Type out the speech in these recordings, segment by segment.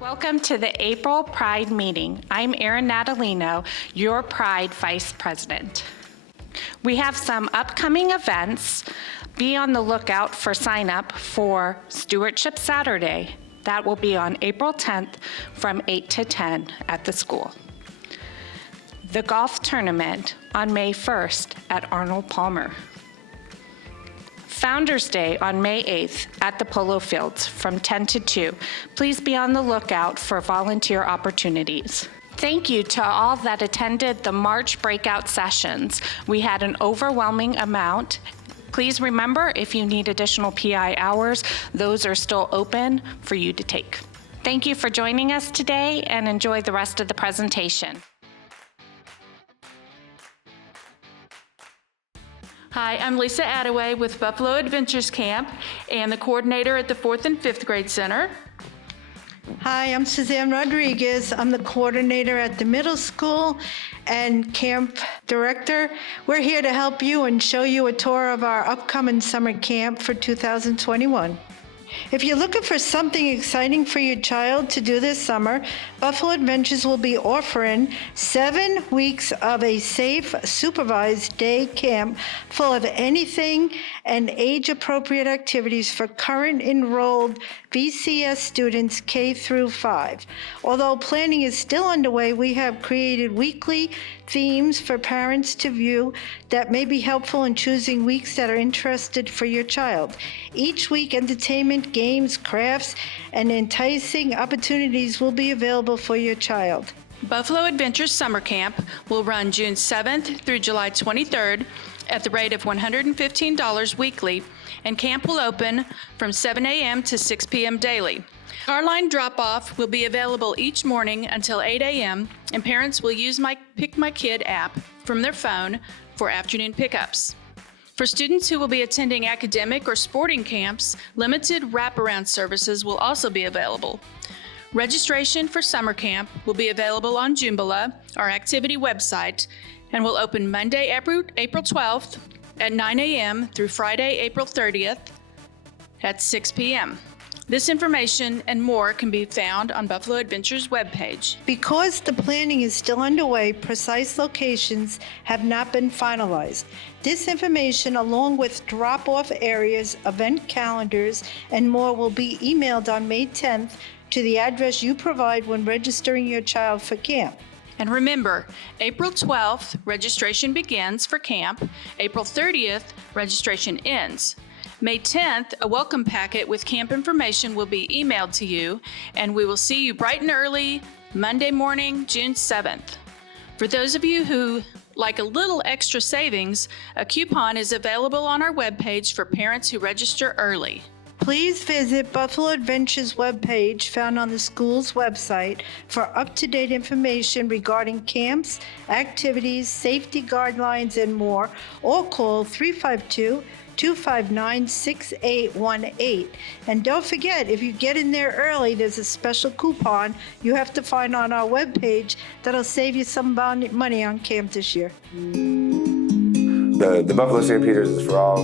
Welcome to the April Pride meeting. I'm Erin Natalino, your Pride Vice President. We have some upcoming events. Be on the lookout for sign up for Stewardship Saturday. That will be on April 10th from 8 to 10 at the school. The golf tournament on May 1st at Arnold Palmer. Founders Day on May 8th at the Polo Fields from 10 to 2. Please be on the lookout for volunteer opportunities. Thank you to all that attended the March breakout sessions. We had an overwhelming amount. Please remember, if you need additional PI hours, those are still open for you to take. Thank you for joining us today and enjoy the rest of the presentation. Hi, I'm Lisa Attaway with Buffalo Adventures Camp and the coordinator at the 4th and 5th Grade Center. Hi, I'm Suzanne Rodriguez. I'm the coordinator at the middle school and camp director. We're here to help you and show you a tour of our upcoming summer camp for 2021. If you're looking for something exciting for your child to do this summer, Buffalo Adventures will be offering 7 weeks of a safe, supervised day camp full of anything and age-appropriate activities for current enrolled BCS students K through 5. Although planning is still underway, we have created weekly themes for parents to view that may be helpful in choosing weeks that are interested for your child. Each week, entertainment, games, crafts, and enticing opportunities will be available for your child. Buffalo Adventures Summer Camp will run June 7th through July 23rd at the rate of $115 weekly, and camp will open from 7 a.m. to 6 p.m. daily. Car line drop-off will be available each morning until 8 a.m., and parents will use my Pick My Kid app from their phone for afternoon pickups. For students who will be attending academic or sporting camps, limited wraparound services will also be available. Registration for summer camp will be available on Joomla, our activity website, and will open Monday, April 12th at 9 a.m. through Friday, April 30th at 6 p.m. This information and more can be found on Buffalo Adventures webpage. Because the planning is still underway, precise locations have not been finalized. This information, along with drop-off areas, event calendars, and more, will be emailed on May 10th to the address you provide when registering your child for camp. And remember, April 12th, registration begins for camp. April 30th, registration ends. May 10th, a welcome packet with camp information will be emailed to you, and we will see you bright and early Monday morning, June 7th. For those of you who like a little extra savings, a coupon is available on our webpage for parents who register early. Please visit Buffalo Adventures webpage found on the school's website for up-to-date information regarding camps, activities, safety guidelines, and more, or call 352-259-6818. And don't forget, if you get in there early, there's a special coupon you have to find on our webpage that'll save you some money on camp this year. The Buffalo Stampeders is for all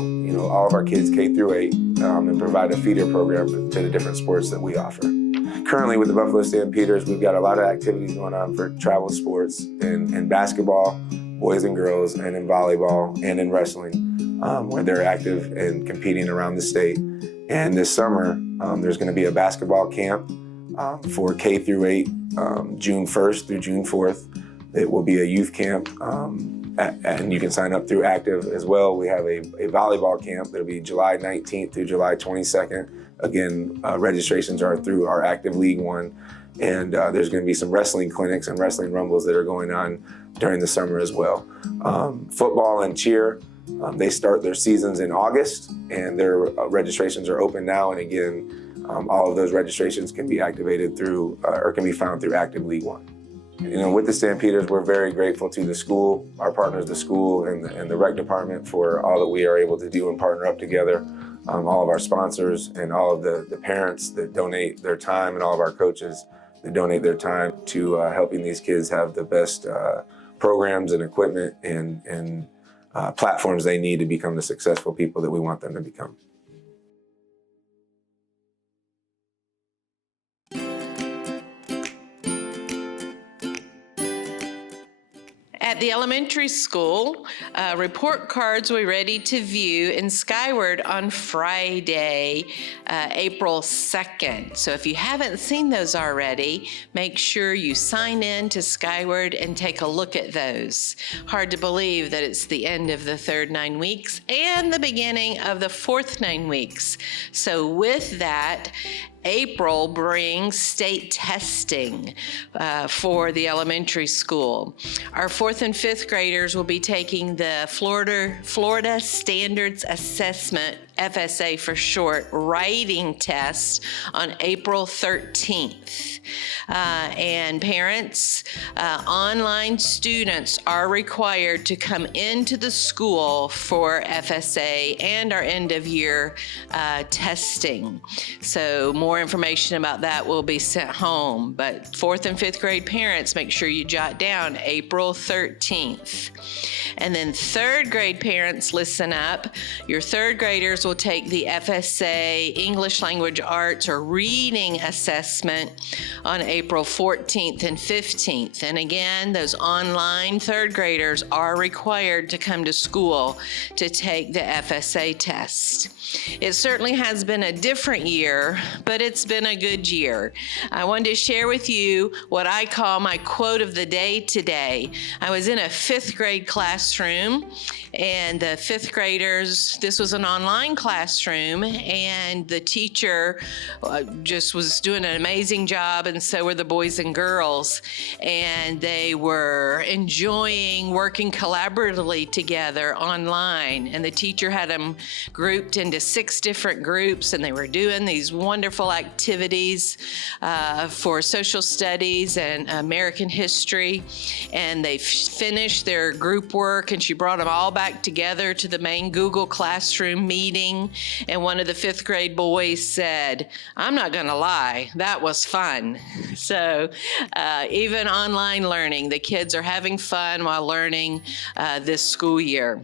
of our kids K through 8 and provide a feeder program to the different sports that we offer. Currently with the Buffalo Stampeders, we've got a lot of activities going on for travel sports in basketball, boys and girls, and in volleyball and in wrestling, where they're active and competing around the state. And this summer, there's going to be a basketball camp for K through 8, June 1st through June 4th. It will be a youth camp, and you can sign up through Active as well. We have a volleyball camp that'll be July 19th through July 22nd. Again, registrations are through our Active League One. And there's going to be some wrestling clinics and wrestling rumbles that are going on during the summer as well. Football and cheer, they start their seasons in August, and their registrations are open now. And again, all of those registrations can be activated through, or can be found through Active League One. With the Stampeders, we're very grateful to the school, our partners, the school and the rec department, for all that we are able to do and partner up together. All of our sponsors and all of the parents that donate their time, and all of our coaches that donate their time to helping these kids have the best programs and equipment and platforms they need to become the successful people that we want them to become. At the elementary school, report cards were ready to view in Skyward on Friday, April 2nd. So if you haven't seen those already, make sure you sign in to Skyward and take a look at those. Hard to believe that it's the end of the third 9 weeks and the beginning of the fourth 9 weeks. So with that, April brings state testing for the elementary school. Our 4th and 5th graders will be taking the Florida Standards Assessment, FSA for short, writing test on April 13th. And parents, online students are required to come into the school for FSA and our end of year testing. So more information about that will be sent home. But 4th and 5th grade parents, make sure you jot down April 13th. And then 3rd grade parents, listen up. Your 3rd graders will take the FSA English Language Arts or Reading Assessment on April 14th and 15th. And again, those online 3rd graders are required to come to school to take the FSA test. It certainly has been a different year, but it's been a good year. I wanted to share with you what I call my quote of the day today. I was in a 5th grade classroom, and the 5th graders, this was an online classroom, and the teacher just was doing an amazing job, and so were the boys and girls. And they were enjoying working collaboratively together online. And the teacher had them grouped into 6 different groups, and they were doing these wonderful activities for social studies and American history. And they finished their group work, and she brought them all back together to the main Google Classroom meeting. And one of the 5th grade boys said, "I'm not gonna lie, that was fun." So even online learning, the kids are having fun while learning this school year.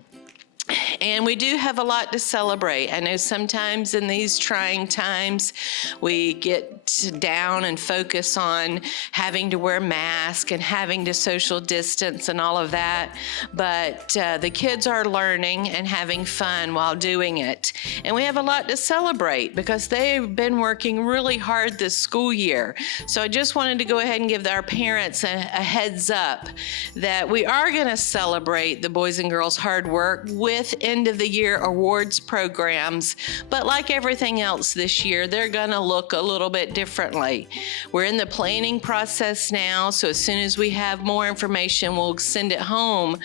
And we do have a lot to celebrate. I know sometimes in these trying times, we get down and focus on having to wear masks and having to social distance and all of that. But the kids are learning and having fun while doing it. And we have a lot to celebrate because they've been working really hard this school year. So I just wanted to go ahead and give our parents a heads up that we are going to celebrate the boys and girls' hard work with end of the year awards programs, but like everything else this year, they're gonna look a little bit differently. We're in the planning process now, so as soon as we have more information, we'll send it home,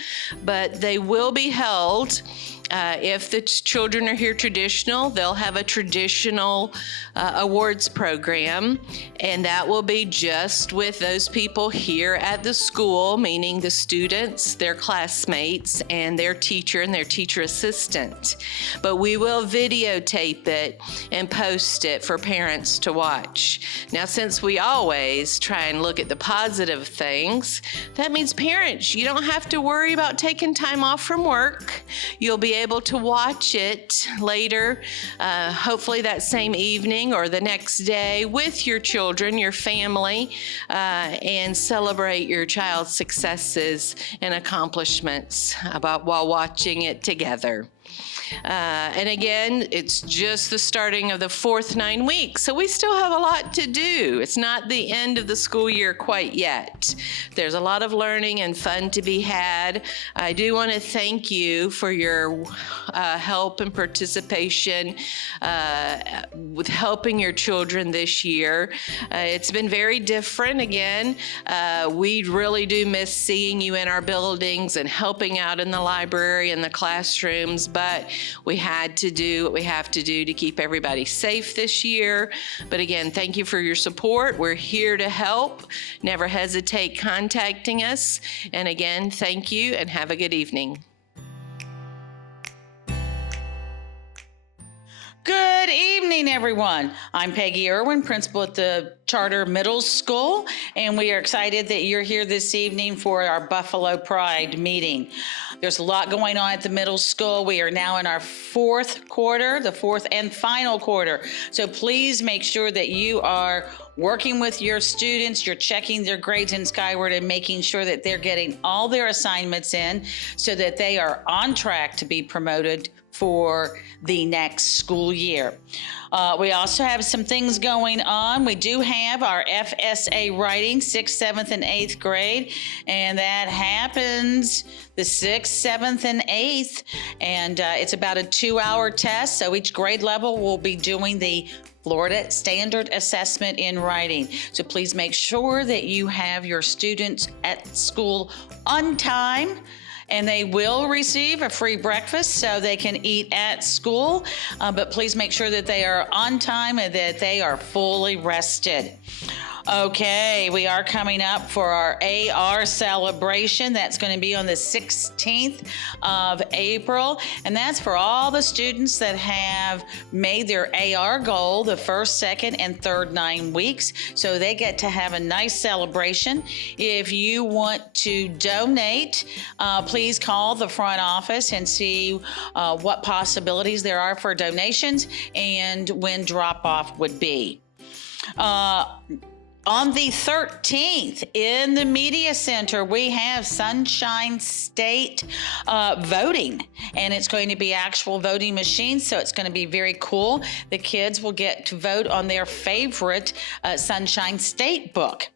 but they will be held. If the children are here traditional, they'll have a traditional awards program, and that will be just with those people here at the school, meaning the students, their classmates, and their teacher and their teacher assistant. But we will videotape it and post it for parents to watch. Now, since we always try and look at the positive things, that means parents, you don't have to worry about taking time off from work. You'll be able to watch it later, hopefully that same evening or the next day with your children, your family, and celebrate your child's successes and accomplishments while watching it together. And again, it's just the starting of the 4th 9 weeks, so we still have a lot to do. It's not the end of the school year quite yet. There's a lot of learning and fun to be had. I do want to thank you for your help and participation with helping your children this year. It's been very different. Again, we really do miss seeing you in our buildings and helping out in the library and the classrooms, but we had to do what we have to do to keep everybody safe this year. But again, thank you for your support. We're here to help. Never hesitate contacting us. And again, thank you and have a good evening. Good evening, everyone. I'm Peggy Irwin, principal at the Charter Middle School, and we are excited that you're here this evening for our Buffalo Pride meeting. There's a lot going on at the middle school. We are now in our fourth quarter, the fourth and final quarter. So please make sure that you are working with your students, you're checking their grades in Skyward and making sure that they're getting all their assignments in so that they are on track to be promoted for the next school year. We also have some things going on. We do have our FSA writing, 6th, 7th, and 8th grade, and that happens the 6th, 7th, and 8th, and it's about a 2-hour test, so each grade level will be doing the Florida Standard Assessment in writing. So please make sure that you have your students at school on time, and they will receive a free breakfast so they can eat at school, but please make sure that they are on time and that they are fully rested. Okay, we are coming up for our AR celebration. That's going to be on the 16th of April, and that's for all the students that have made their AR goal the first, second, and third 9 weeks. So they get to have a nice celebration. If you want to donate, please call the front office and see what possibilities there are for donations and when drop-off would be. On the 13th, in the Media Center, we have Sunshine State voting, and it's going to be actual voting machines, so it's going to be very cool. The kids will get to vote on their favorite Sunshine State book,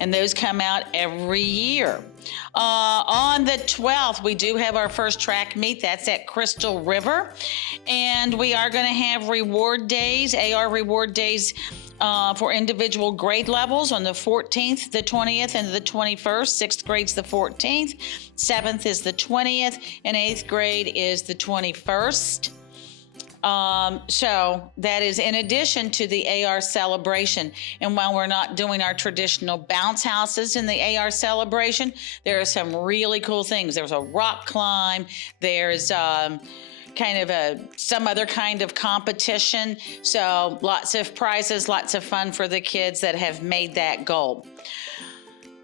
and those come out every year. On the 12th, we do have our first track meet. That's at Crystal River, and we are going to have reward days, AR reward days, for individual grade levels on the 14th, the 20th, and the 21st. 6th grade's the 14th, 7th is the 20th, and 8th grade is the 21st. So that is in addition to the AR celebration. And while we're not doing our traditional bounce houses in the AR celebration, there are some really cool things. There's a rock climb, there's some other kind of competition. So lots of prizes, lots of fun for the kids that have made that goal.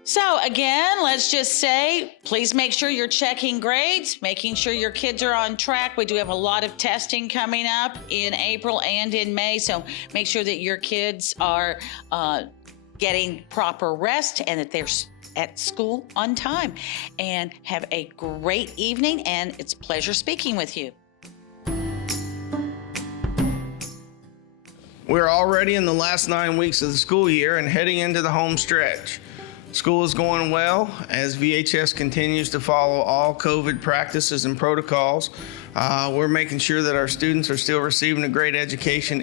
So again, let's just say, please make sure you're checking grades, making sure your kids are on track. We do have a lot of testing coming up in April and in May. So make sure that your kids are getting proper rest and that they're at school on time. And have a great evening, and it's a pleasure speaking with you. We're already in the last 9 weeks of the school year and heading into the home stretch. School is going well as VHS continues to follow all COVID practices and protocols. We're making sure that our students are still receiving a great education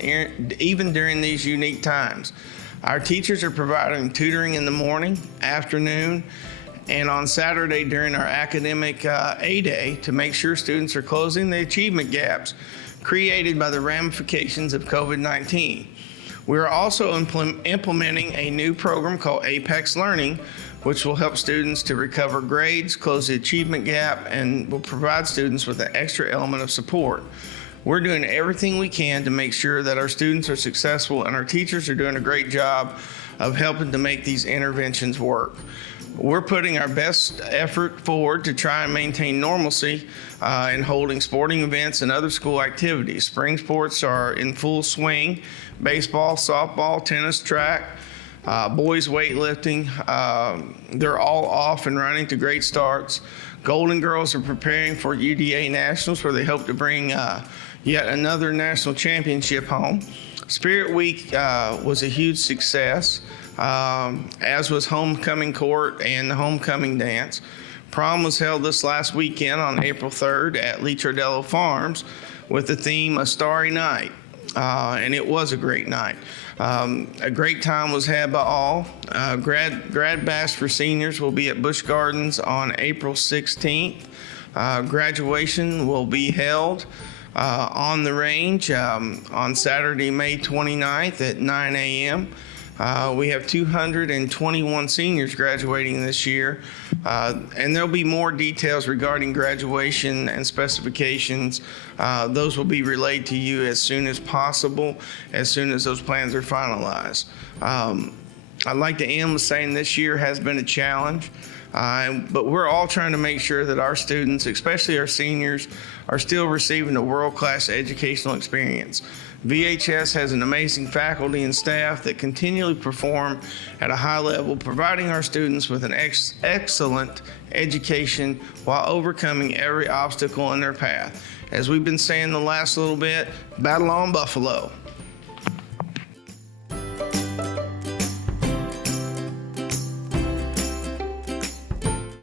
even during these unique times. Our teachers are providing tutoring in the morning, afternoon, and on Saturday during our academic A-Day to make sure students are closing the achievement gaps created by the ramifications of COVID-19. We're also implementing a new program called Apex Learning, which will help students to recover grades, close the achievement gap, and will provide students with an extra element of support. We're doing everything we can to make sure that our students are successful, and our teachers are doing a great job of helping to make these interventions work. We're putting our best effort forward to try and maintain normalcy in holding sporting events and other school activities. Spring sports are in full swing. Baseball, softball, tennis, track, boys weightlifting, they're all off and running to great starts. Golden Girls are preparing for UDA Nationals, where they hope to bring yet another national championship home. Spirit Week was a huge success, as was Homecoming Court and the Homecoming Dance. Prom was held this last weekend on April 3rd at Lee Tradello Farms with the theme A Starry Night, and it was a great night. A great time was had by all. Grad Bash for seniors will be at Busch Gardens on April 16th. Graduation will be held on the range on Saturday, May 29th at 9 a.m. We have 221 seniors graduating this year, and there'll be more details regarding graduation and specifications. Those will be relayed to you as soon as possible, as soon as those plans are finalized. I'd like to end with saying this year has been a challenge, but we're all trying to make sure that our students, especially our seniors, are still receiving a world-class educational experience. VHS has an amazing faculty and staff that continually perform at a high level, providing our students with an excellent education while overcoming every obstacle in their path. As we've been saying the last little bit, battle on, Buffalo.